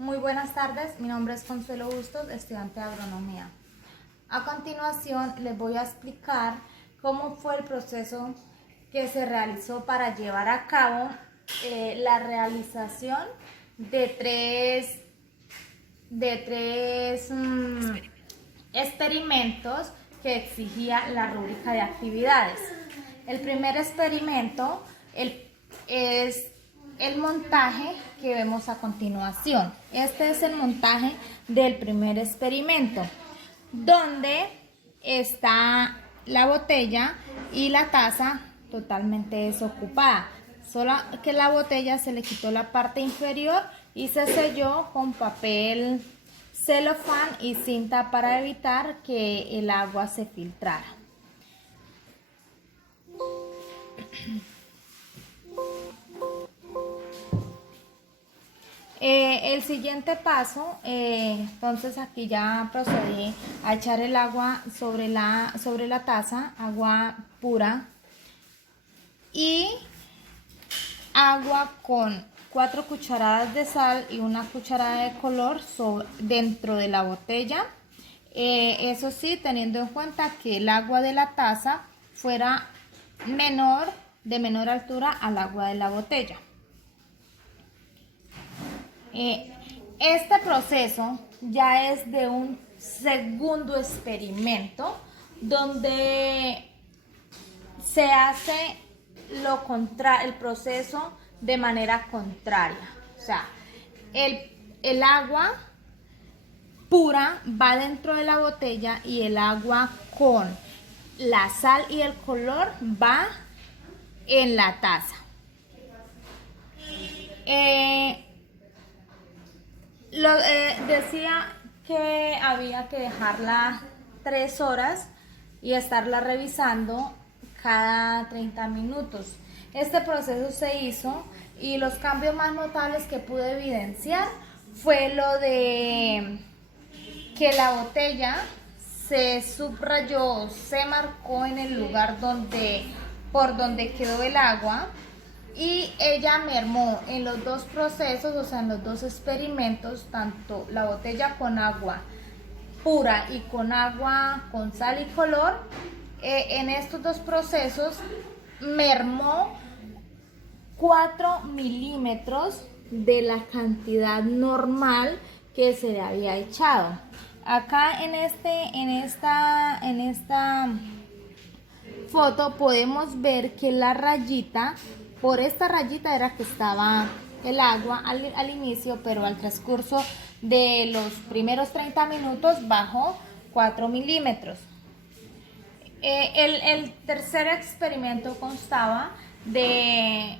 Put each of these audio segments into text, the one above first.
Muy buenas tardes, mi nombre es Consuelo Bustos, estudiante de agronomía. A continuación les voy a explicar cómo fue el proceso que se realizó para llevar a cabo la realización de tres experimentos que exigía la rúbrica de actividades. El primer experimento es el montaje que vemos a continuación. Este es el montaje del primer experimento, donde está la botella y la taza totalmente desocupada. Solo que la botella se le quitó la parte inferior y se selló con papel celofán y cinta para evitar que el agua se filtrara. El siguiente paso, entonces aquí ya procedí a echar el agua sobre la taza, agua pura y agua con 4 cucharadas de sal y 1 cucharada de color dentro de la botella. Eso sí, teniendo en cuenta que el agua de la taza fuera de menor altura al agua de la botella. Este proceso ya es de un segundo experimento donde se hace el proceso de manera contraria. O sea, el agua pura va dentro de la botella y el agua con la sal y el color va en la taza. Decía que había que dejarla 3 horas y estarla revisando cada 30 minutos. Este proceso se hizo y los cambios más notables que pude evidenciar fue lo de que la botella se subrayó, se marcó en el lugar por donde quedó el agua, y ella mermó en los dos procesos, o sea, en los dos experimentos, tanto la botella con agua pura y con agua con sal y color. En estos dos procesos mermó 4 milímetros de la cantidad normal que se le había echado. Acá en esta foto podemos ver que la rayita, por esta rayita era que estaba el agua al inicio, pero al transcurso de los primeros 30 minutos bajó 4 milímetros. El tercer experimento constaba de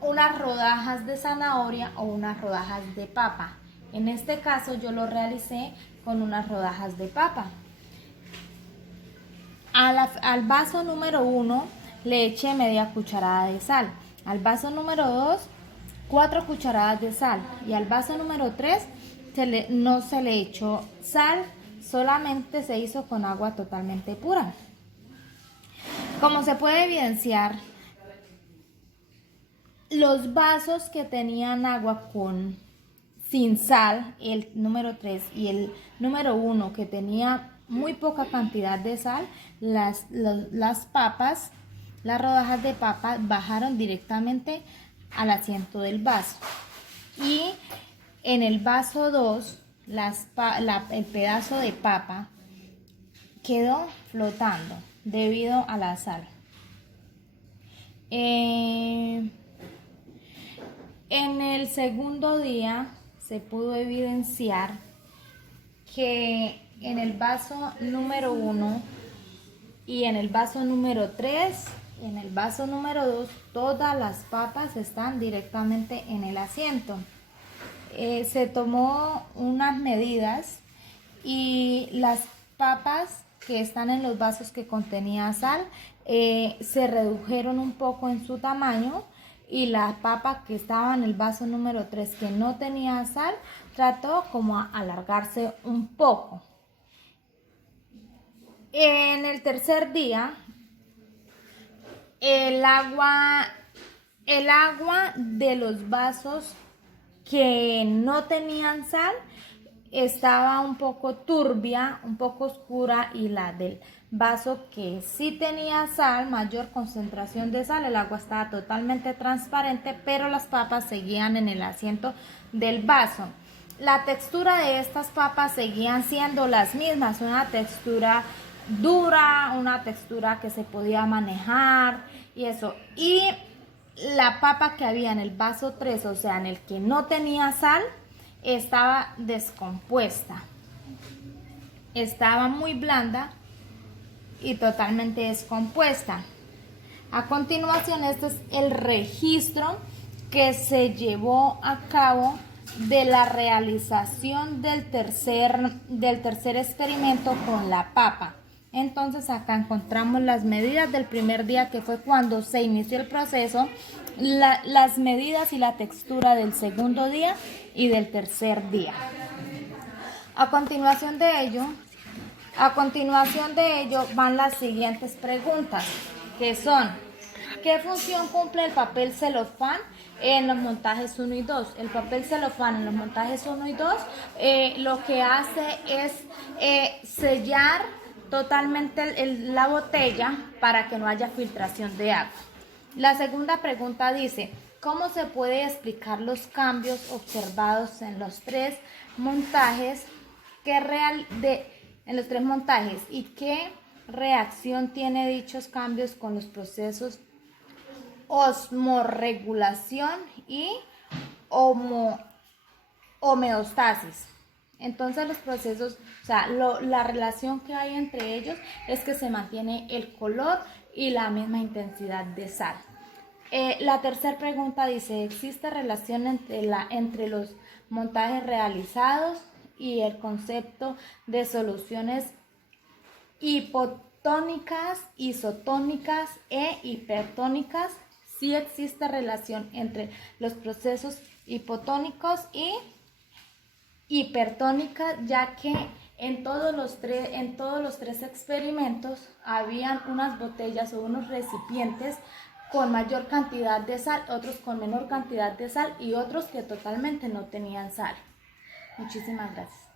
unas rodajas de zanahoria o unas rodajas de papa. En este caso yo lo realicé con unas rodajas de papa. Al vaso número 1 le eché media cucharada de sal. Al vaso número 2, 4 cucharadas de sal. Y al vaso número 3 no se le echó sal, solamente se hizo con agua totalmente pura. Como se puede evidenciar, los vasos que tenían agua sin sal, el número 3, y el número 1 que tenía muy poca cantidad de sal, las papas, las rodajas de papa bajaron directamente al asiento del vaso. Y en el vaso 2, el pedazo de papa quedó flotando debido a la sal. En el segundo día se pudo evidenciar que en el vaso número 1 y en el vaso número 3 y en el vaso número 2 todas las papas están directamente en el asiento. Se tomó unas medidas y las papas que están en los vasos que contenía sal se redujeron un poco en su tamaño, y la papa que estaba en el vaso número 3 que no tenía sal trató como a alargarse un poco. En el tercer día el agua de los vasos que no tenían sal estaba un poco turbia, un poco oscura, y la del vaso que sí tenía sal, mayor concentración de sal, el agua estaba totalmente transparente, pero las papas seguían en el asiento del vaso. La textura de estas papas seguían siendo las mismas, una textura dura, una textura que se podía manejar y eso. Y la papa que había en el vaso 3, o sea, en el que no tenía sal, estaba descompuesta. Estaba muy blanda y totalmente descompuesta. A continuación, este es el registro que se llevó a cabo de la realización del tercer experimento con la papa. Entonces acá encontramos las medidas del primer día, que fue cuando se inició el proceso, las medidas y la textura del segundo día y del tercer día. A continuación de ello van las siguientes preguntas, que son: ¿qué función cumple el papel celofán en los montajes 1 y 2? El papel celofán en los montajes 1 y 2 lo que hace es sellar totalmente la botella para que no haya filtración de agua. La segunda pregunta dice: ¿cómo se puede explicar los cambios observados en los tres montajes? En los tres montajes, y qué reacción tiene dichos cambios con los procesos osmorregulación y homeostasis? Entonces los procesos, o sea, la relación que hay entre ellos es que se mantiene el color y la misma intensidad de sal. La tercera pregunta dice: ¿existe relación entre los montajes realizados y el concepto de soluciones hipotónicas, isotónicas e hipertónicas? Sí existe relación entre los procesos hipotónicos y hipertónicas, ya que en todos los tres experimentos habían unas botellas o unos recipientes con mayor cantidad de sal, otros con menor cantidad de sal y otros que totalmente no tenían sal. Muchísimas gracias.